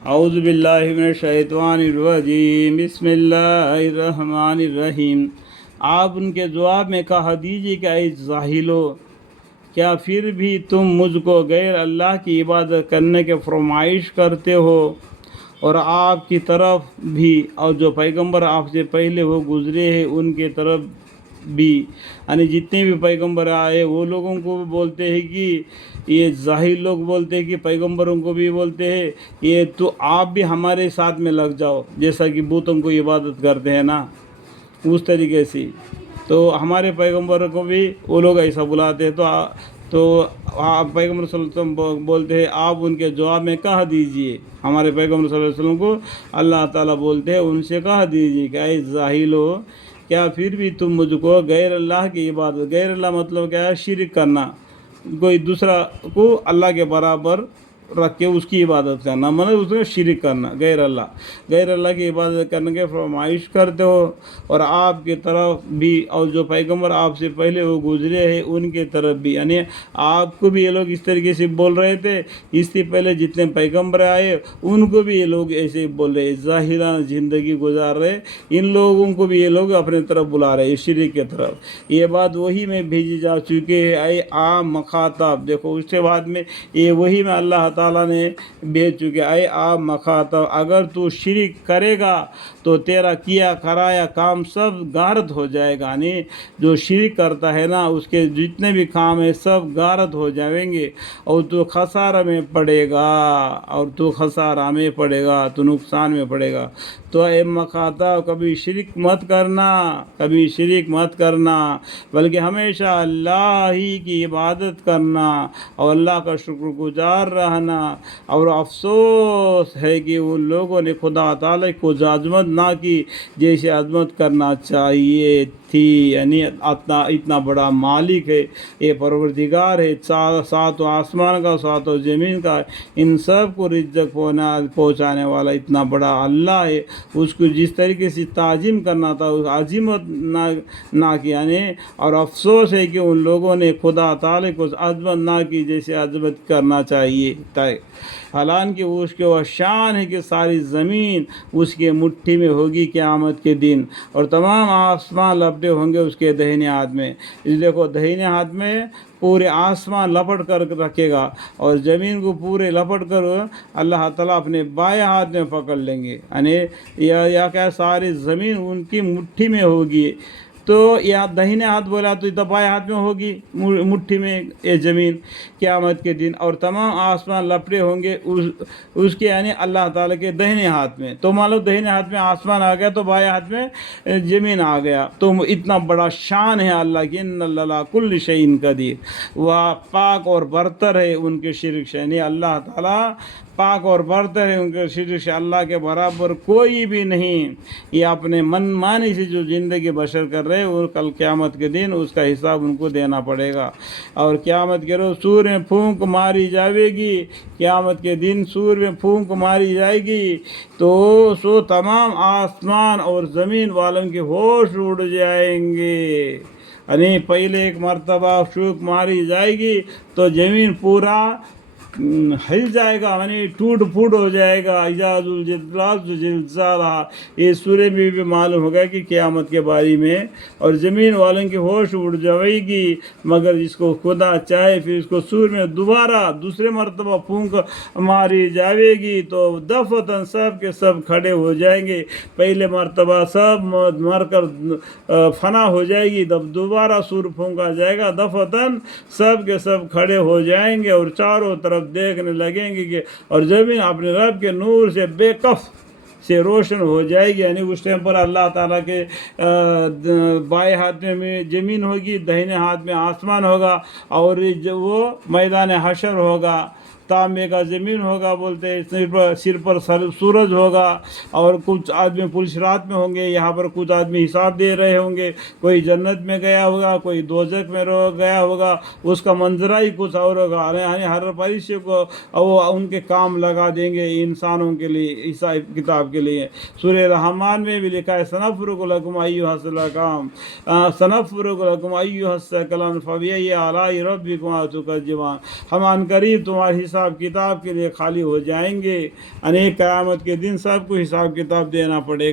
اعوذ باللہ من الشیطان الرجیم، بسم اللہ الرحمن الرحیم۔ آپ ان کے جواب میں کہہ دیجیے کہ اے جاہلو، کیا پھر بھی تم مجھ کو غیر اللہ کی عبادت کرنے کے فرمائش کرتے ہو، اور آپ کی طرف بھی اور جو پیغمبر آپ سے پہلے وہ گزرے ہیں ان کے طرف بھی، یعنی جتنے بھی پیغمبر آئے وہ لوگوں کو بھی بولتے ہیں کہ یہ ظاہر لوگ بولتے ہیں کہ پیغمبروں کو بھی بولتے ہیں یہ تو آپ بھی ہمارے ساتھ میں لگ جاؤ، جیسا کہ بتوں کو عبادت کرتے ہیں نا اس طریقے سے، تو ہمارے پیغمبر کو بھی وہ لوگ ایسا بلاتے ہیں۔ تو آپ پیغمبر صلی اللہ علیہ وسلم بولتے ہیں آپ ان کے جواب میں کہہ دیجئے، ہمارے پیغمبر صلی اللہ علیہ وسلم کو اللہ تعالیٰ بولتے ہیں ان سے کہہ دیجئے کہ اے جاہلو، کیا پھر بھی تم مجھ کو غیر اللہ کی عبادت، غیر اللہ مطلب کیا ہے؟ شرک کرنا، کوئی دوسرا کو اللہ کے برابر رکھ کے اس کی عبادت کرنا، مطلب اس میں شرک کرنا، غیر اللہ کی عبادت کرنے کے فرمائش کرتے ہو، اور آپ کی طرف بھی اور جو پیغمبر آپ سے پہلے وہ گزرے ہیں ان کے طرف بھی، یعنی آپ کو بھی یہ لوگ اس طریقے سے بول رہے تھے، اس سے پہلے جتنے پیغمبر آئے ان کو بھی یہ لوگ ایسے بول رہے، ظاہرانہ زندگی گزار رہے، ان لوگوں کو بھی یہ لوگ اپنے طرف بلا رہے شرک کی طرف۔ یہ بات وہی میں بھیجی جا چکے ہے اے عام مخاطب، دیکھو اس کے بعد میں یہ وہی میں اللہ تعالیٰ نے بھیج چکے، اے عام مخاطب اگر تو شرک کرے گا تو تیرا کیا کرایا کام سب غارت ہو جائے گا، یعنی جو شرک کرتا ہے نا اس کے جتنے بھی کام ہیں سب غارت ہو جائیں گے، اور تو خسارہ میں پڑے گا، تو نقصان میں پڑے گا۔ تو اے مخاطب کبھی شرک مت کرنا، بلکہ ہمیشہ اللہ ہی کی عبادت کرنا اور اللہ کا شکر گزار رہنا۔ اور افسوس ہے کہ ان لوگوں نے خدا تعالی کو عظمت نہ کی جیسے عظمت کرنا چاہیے تھی، یعنی اتنا بڑا مالک ہے، یہ پروردگار ہے، ساتوں آسمان کا ساتوں زمین کا، ان سب کو رزق پہنچانے والا اتنا بڑا اللہ ہے، اس کو جس طریقے سے تعظیم کرنا تھا اس عظمت نہ کی، یعنی اور افسوس ہے کہ ان لوگوں نے خدا تعالی کو عظمت نہ کی جیسے عظمت کرنا چاہیے تھا، حالانکہ اس کے وہ شان ہے کہ ساری زمین اس کے مٹھی میں ہوگی قیامت کے دن، اور تمام آسمان لپٹے ہوں گے اس کے دہنے ہاتھ میں۔ اس دیکھو دہنے ہاتھ میں پورے آسمان لپٹ کر رکھے گا، اور زمین کو پورے لپٹ کر اللہ تعالیٰ اپنے بائیں ہاتھ میں پکڑ لیں گے، یعنی یا کیا ساری زمین ان کی مٹھی میں ہوگی۔ تو یا دہنے ہاتھ بولا تو بائیں ہاتھ میں ہوگی مٹھی میں یہ زمین قیامت کے دن، اور تمام آسمان لپٹے ہوں گے اس کے، یعنی اللہ تعالیٰ کے دہنے ہاتھ میں۔ تو مان لو دہنے ہاتھ میں آسمان آ گیا تو بائیں ہاتھ میں زمین آ گیا، تو اتنا بڑا شان ہے اللہ کی، ان اللہ علی کل شیء قدیر، وہ پاک اور برتر ہے ان کے شرک سے، یعنی اللہ تعالیٰ پاک اور برتر ہے ان کے شرک سے، اللہ کے برابر کوئی بھی نہیں۔ یہ اپنے من مانی سے جو زندگی بسر کر رہے اور کل قیامت کے دن اس کا حساب ان کو دینا پڑے گا، اور قیامت کے روز سور میں پھونک ماری جائے گی، قیامت کے دن سور میں پھونک ماری جائے گی تو تمام آسمان اور زمین والوں کے ہوش اڑ جائیں گے، یعنی پہلے ایک مرتبہ پھونک ماری جائے گی تو زمین پورا ہل جائے گا، یعنی ٹوٹ پھوٹ ہو جائے گا، اجاز زلزالہ، یہ سورہ میں بھی معلوم ہوگا کہ قیامت کے بارے میں، اور زمین والوں کی ہوش اڑ جائے گی، مگر جس کو خدا چاہے پھر اس کو سور میں دوسرے مرتبہ پھونک ماری جائے گی تو دفتن سب کے سب کھڑے ہو جائیں گے، پہلے مرتبہ سب مر کر فنا ہو جائے گی، دوبارہ سور پھونکا جائے گا، دفتن سب کے سب کھڑے ہو جائیں گے اور چاروں طرف دیکھنے لگیں گے کہ اور زمین اپنے رب کے نور سے بے کف سے روشن ہو جائے گی، یعنی اس ٹائم پر اللہ تعالیٰ کے بائیں ہاتھ میں زمین ہوگی، دہنے ہاتھ میں آسمان ہوگا، اور وہ میدان حشر ہوگا، تانبے کا زمین ہوگا، بولتے ہیں سر پر سورج ہوگا، اور کچھ آدمی پولیس رات میں ہوں گے، یہاں پر کچھ آدمی حساب دے رہے ہوں گے، کوئی جنت میں گیا ہوگا، کوئی دوزخ میں گیا ہوگا، اس کا منظرہ ہی کچھ اور ہوگا، یعنی ہر فرشتے کو وہ ان کے کام لگا دیں گے انسانوں کے لیے، حساب کتاب کے لیے۔ سورہ رحمان میں بھی لکھا ہے سنفرغ لکم ایھا الثقلان فبأی آلاء ربکما تکذبان، ہم عنقریب تمہارے حساب حساب کتاب کے لیے خالی ہو جائیں گے. انیک قیامت کے دن سب کو حساب کتاب دینا پڑے گا.